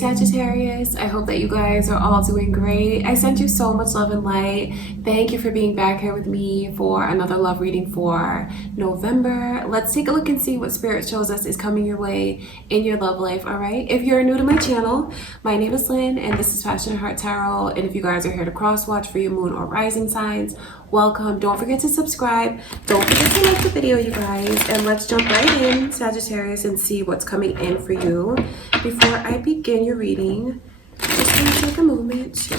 Sagittarius. I hope that you guys are all doing great. I send you so much love and light. Thank you for being back here with me for another love reading for November. Let's take a look and see what Spirit shows us is coming your way in your love life, all right? If you're new to my channel, my name is Lynn and this is Passion and Heart Tarot. And if you guys are here to cross watch for your moon or rising signs, welcome. Don't forget to subscribe. Don't forget to like the video, you guys. And let's jump right in, Sagittarius, and see what's coming in for you. Before I begin your reading, just going to take a moment to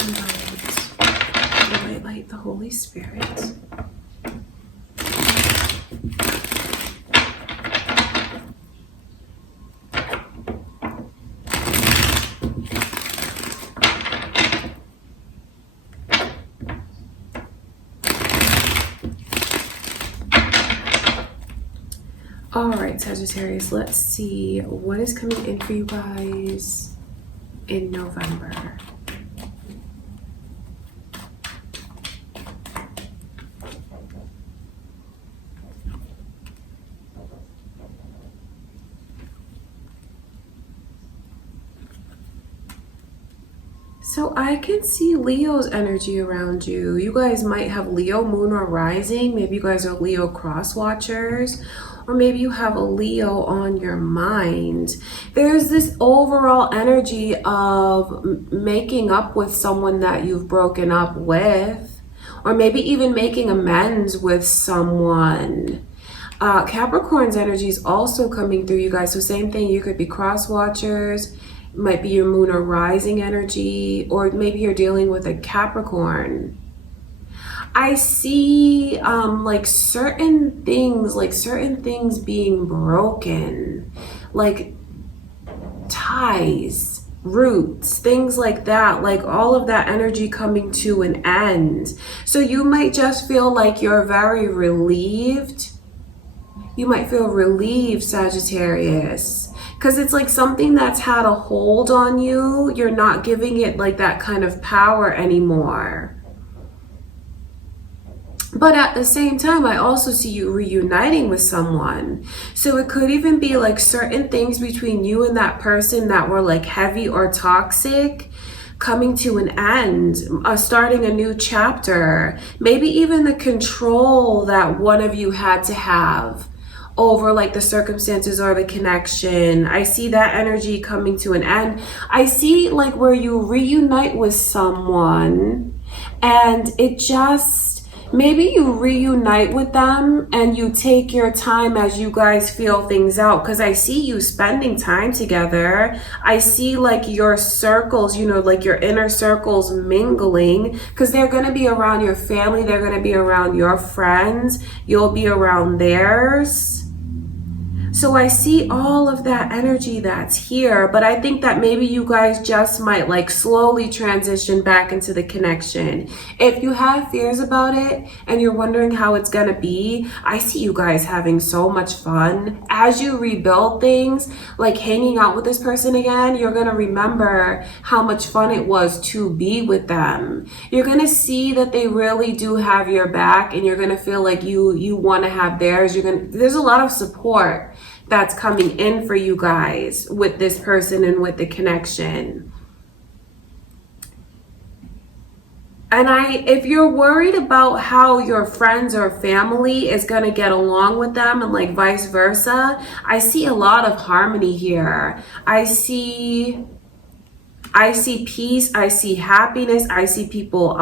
invite the Holy Spirit. All right, Sagittarius, let's see what is coming in for you guys in November. So I can see Leo's energy around you. You guys might have Leo moon or rising. Maybe you guys are Leo cross watchers. Or maybe you have a Leo on your mind. There's this overall energy of making up with someone that you've broken up with, or maybe even making amends with someone. Capricorn's energy is also coming through, you guys. So same thing, you could be cross watchers, might be your moon or rising energy, or maybe you're dealing with a Capricorn. I see like certain things being broken, like ties, roots, things like that, like all of that energy coming to an end. So you might just feel like you're very relieved. You might feel relieved, Sagittarius, because it's like something that's had a hold on you. You're not giving it like that kind of power anymore. But at the same time, I also see you reuniting with someone. So it could even be like certain things between you and that person that were like heavy or toxic coming to an end, starting a new chapter. Maybe even the control that one of you had to have over like the circumstances or the connection. I see that energy coming to an end. I see like where you reunite with someone and it just, maybe you reunite with them and you take your time as you guys feel things out, because I see you spending time together. I see like your circles, you know, like your inner circles mingling, because they're going to be around your family. They're going to be around your friends. You'll be around theirs. So I see all of that energy that's here, but I think that maybe you guys just might like slowly transition back into the connection. If you have fears about it and you're wondering how it's gonna be, I see you guys having so much fun. As you rebuild things, like hanging out with this person again, you're gonna remember how much fun it was to be with them. You're gonna see that they really do have your back, and you're gonna feel like you wanna have theirs. There's a lot of support that's coming in for you guys with this person and with the connection. And if you're worried about how your friends or family is going to get along with them and like vice versa, I see a lot of harmony here. I see peace, I see happiness, I see people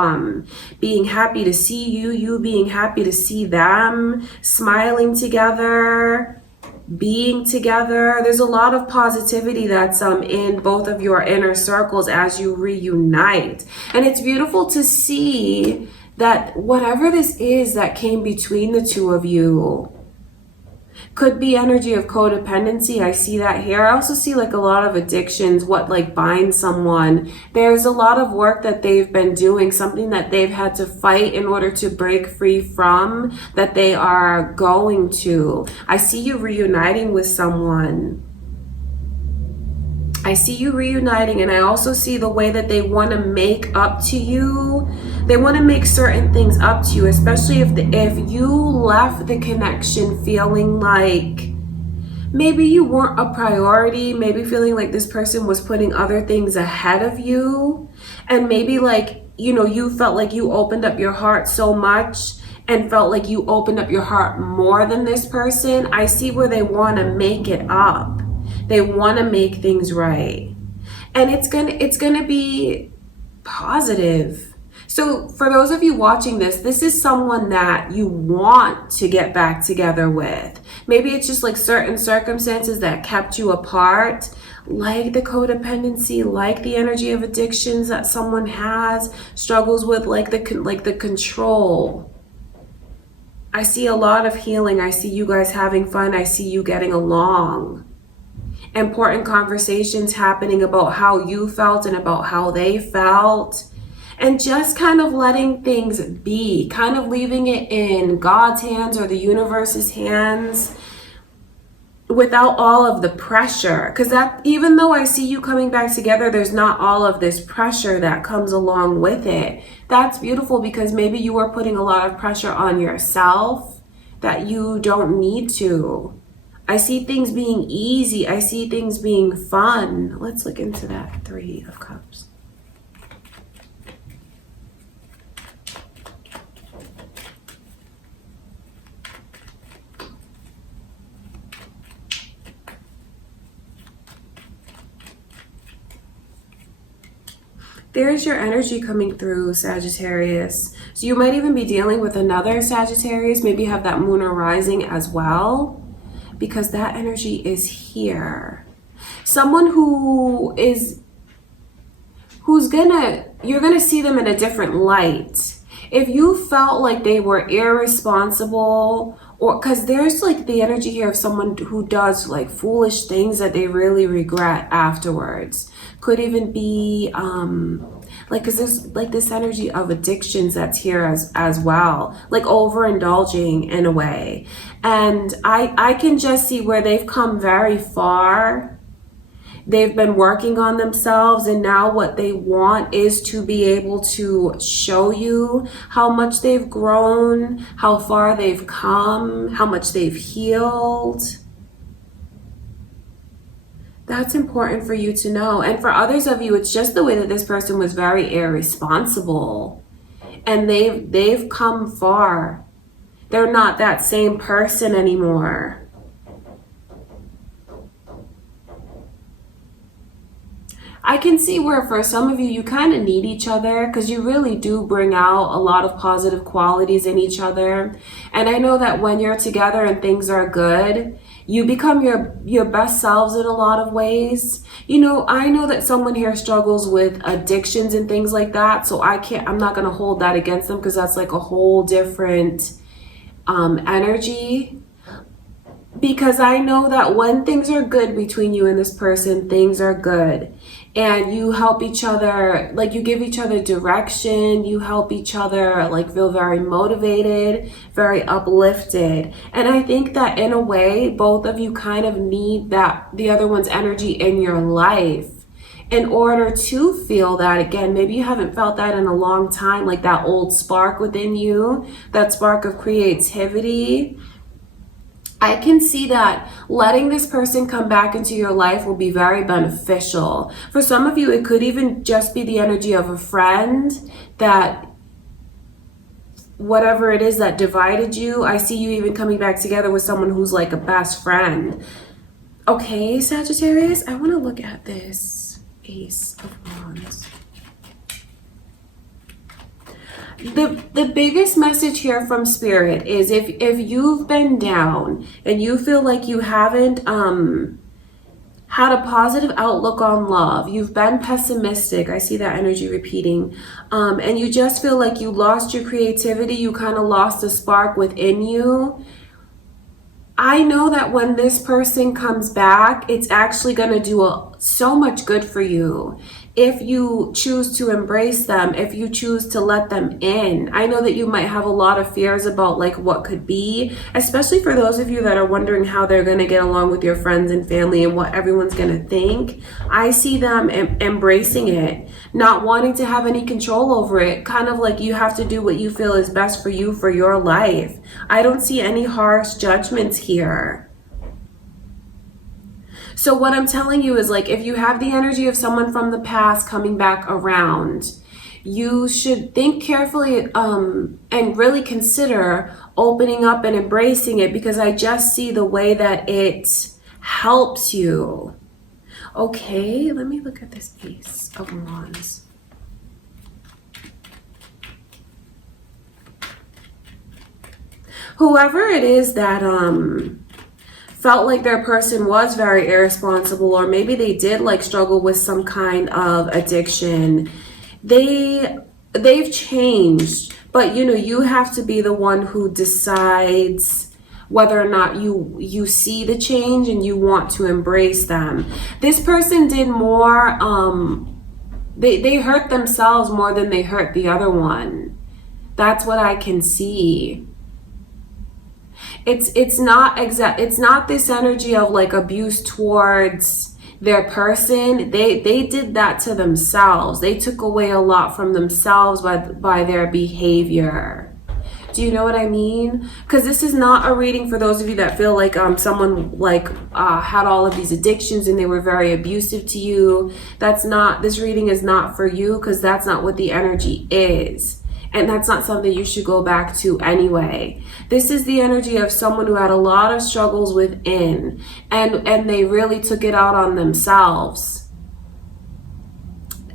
being happy to see you being happy to see them, smiling together, being together. There's a lot of positivity that's in both of your inner circles as you reunite. And it's beautiful to see that whatever this is that came between the two of you could be energy of codependency. I see that here. I also see like a lot of addictions, what like binds someone. There's a lot of work that they've been doing, something that they've had to fight in order to break free from, that they are going to. I see you reuniting with someone. I see you reuniting, and I also see the way that they want to make up to you. They want to make certain things up to you, especially if you left the connection feeling like maybe you weren't a priority, maybe feeling like this person was putting other things ahead of you, and maybe like, you know, you felt like you opened up your heart so much and felt like you opened up your heart more than this person. I see where they want to make it up. They want to make things right. And it's gonna be positive. So for those of you watching this is someone that you want to get back together with. Maybe it's just like certain circumstances that kept you apart, like the codependency, like the energy of addictions that someone has, struggles with, like the control. I see a lot of healing. I see you guys having fun. I see you getting along. Important conversations happening about how you felt and about how they felt. And just kind of letting things be, kind of leaving it in God's hands or the universe's hands without all of the pressure. Because that, even though I see you coming back together, there's not all of this pressure that comes along with it. That's beautiful, because maybe you were putting a lot of pressure on yourself that you don't need to. I see things being easy. I see things being fun. Let's look into that 3 of Cups. There's your energy coming through, Sagittarius. So you might even be dealing with another Sagittarius. Maybe you have that moon or rising as well, because that energy is here. Someone you're gonna see them in a different light. If you felt like they were irresponsible, or because there's like the energy here of someone who does like foolish things that they really regret afterwards. Could even be like, because there's like this energy of addictions that's here as well, like overindulging in a way. And I can just see where they've come very far. They've been working on themselves, and now what they want is to be able to show you how much they've grown, how far they've come, how much they've healed. That's important for you to know. And for others of you, it's just the way that this person was very irresponsible, and they've come far. They're not that same person anymore. I can see where for some of you, you kind of need each other, because you really do bring out a lot of positive qualities in each other. And I know that when you're together and things are good, you become your best selves in a lot of ways. You know, I know that someone here struggles with addictions and things like that. So I'm not going to hold that against them, because that's like a whole different energy. Because I know that when things are good between you and this person, things are good. And you help each other, like you give each other direction, you help each other like feel very motivated, very uplifted. And I think that in a way, both of you kind of need that, the other one's energy in your life in order to feel that again. Maybe you haven't felt that in a long time, like that old spark within you, that spark of creativity. I can see that letting this person come back into your life will be very beneficial. For some of you, it could even just be the energy of a friend, that whatever it is that divided you, I see you even coming back together with someone who's like a best friend. Okay, Sagittarius, I want to look at this Ace of Wands. The biggest message here from Spirit is if you've been down and you feel like you haven't had a positive outlook on love, you've been pessimistic, I see that energy repeating, and you just feel like you lost your creativity, you kind of lost a spark within you, I know that when this person comes back, it's actually going to do so much good for you. If you choose to embrace them, if you choose to let them in. I know that you might have a lot of fears about like what could be, especially for those of you that are wondering how they're going to get along with your friends and family and what everyone's going to think. I see them embracing it, not wanting to have any control over it, kind of like you have to do what you feel is best for you for your life. I don't see any harsh judgments here. So what I'm telling you is, like, if you have the energy of someone from the past coming back around, you should think carefully and really consider opening up and embracing it, because I just see the way that it helps you. Okay, let me look at this Ace of Wands. Whoever it is that felt like their person was very irresponsible, or maybe they did like struggle with some kind of addiction, they've changed. But you know, you have to be the one who decides whether or not you see the change and you want to embrace them. This person did more, they hurt themselves more than they hurt the other one. That's what I can see. It's not this energy of like abuse towards their person. They did that to themselves. They took away a lot from themselves by their behavior. Do you know what I mean? Because this is not a reading for those of you that feel like someone like had all of these addictions and they were very abusive to you. This reading is not for you, because that's not what the energy is. And that's not something you should go back to anyway. This is the energy of someone who had a lot of struggles within, and they really took it out on themselves.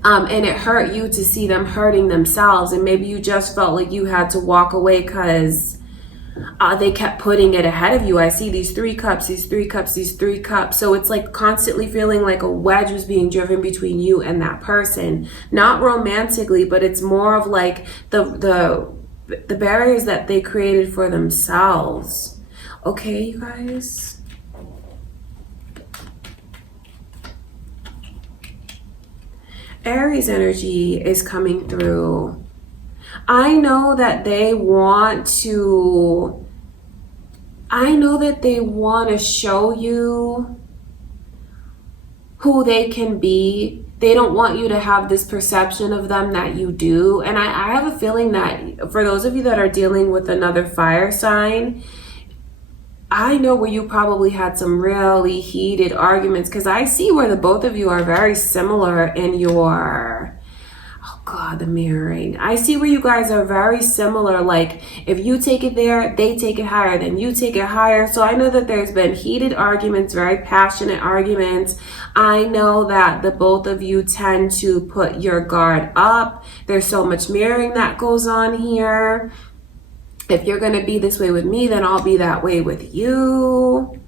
And it hurt you to see them hurting themselves. And maybe you just felt like you had to walk away because they kept putting it ahead of you. I see these 3 cups, these 3 cups, these 3 cups. So it's like constantly feeling like a wedge was being driven between you and that person. Not romantically, but it's more of like the barriers that they created for themselves. Okay, you guys? Aries energy is coming through. I know that they want to show you who they can be. They don't want you to have this perception of them that you do. And I have a feeling that for those of you that are dealing with another fire sign, I know where you probably had some really heated arguments, because I see where the both of you are very similar in your, oh God, the mirroring. I see where you guys are very similar. Like if you take it there, they take it higher, then you take it higher. So I know that there's been heated arguments, very passionate arguments. I know that the both of you tend to put your guard up. There's so much mirroring that goes on here. If you're going to be this way with me, then I'll be that way with you.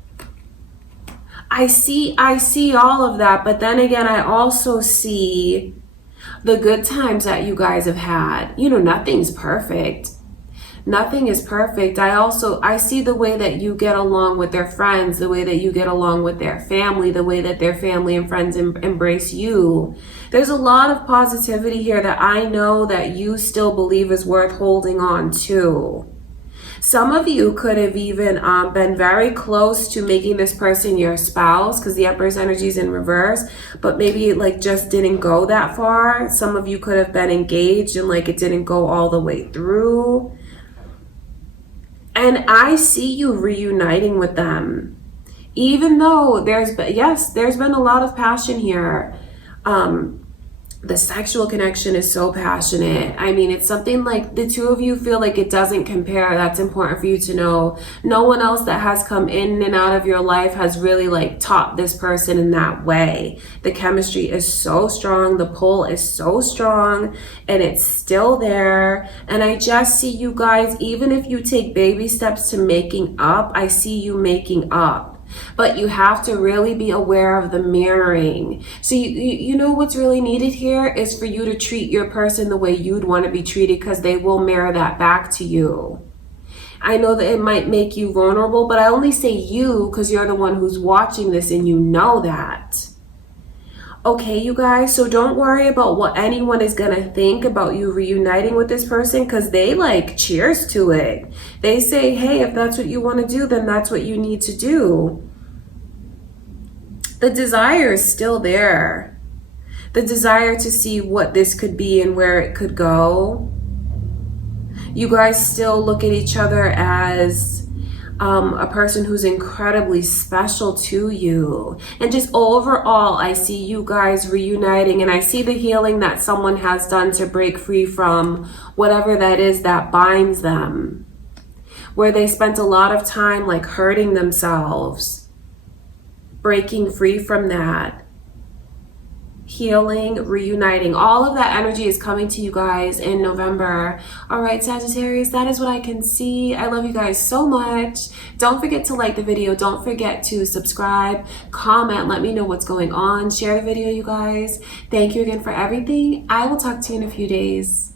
I see all of that. But then again, I also see the good times that you guys have had. You know, nothing's perfect. Nothing is perfect. I see the way that you get along with their friends, the way that you get along with their family, the way that their family and friends embrace you. There's a lot of positivity here that I know that you still believe is worth holding on to. Some of you could have even been very close to making this person your spouse, because the Empress energy is in reverse, but maybe it like just didn't go that far. Some of you could have been engaged and like it didn't go all the way through. And I see you reuniting with them, even though there's been a lot of passion here. The sexual connection is so passionate. I mean, it's something like the two of you feel like it doesn't compare. That's important for you to know. No one else that has come in and out of your life has really like taught this person in that way. The chemistry is so strong. The pull is so strong, and it's still there. And I just see you guys, even if you take baby steps to making up, I see you making up. But you have to really be aware of the mirroring. So you know what's really needed here is for you to treat your person the way you'd want to be treated, because they will mirror that back to you. I know that it might make you vulnerable, but I only say you because you're the one who's watching this and you know that. Okay, you guys, so don't worry about what anyone is going to think about you reuniting with this person, because they like cheers to it. They say, hey, if that's what you want to do, then that's what you need to do. The desire is still there. The desire to see what this could be and where it could go. You guys still look at each other as a person who's incredibly special to you. And just overall, I see you guys reuniting, and I see the healing that someone has done to break free from whatever that is that binds them, where they spent a lot of time like hurting themselves, breaking free from that, healing, reuniting. All of that energy is coming to you guys in November. All right, Sagittarius, that is what I can see. I love you guys so much. Don't forget to like the video. Don't forget to subscribe, comment, let me know what's going on. Share the video, you guys. Thank you again for everything. I will talk to you in a few days.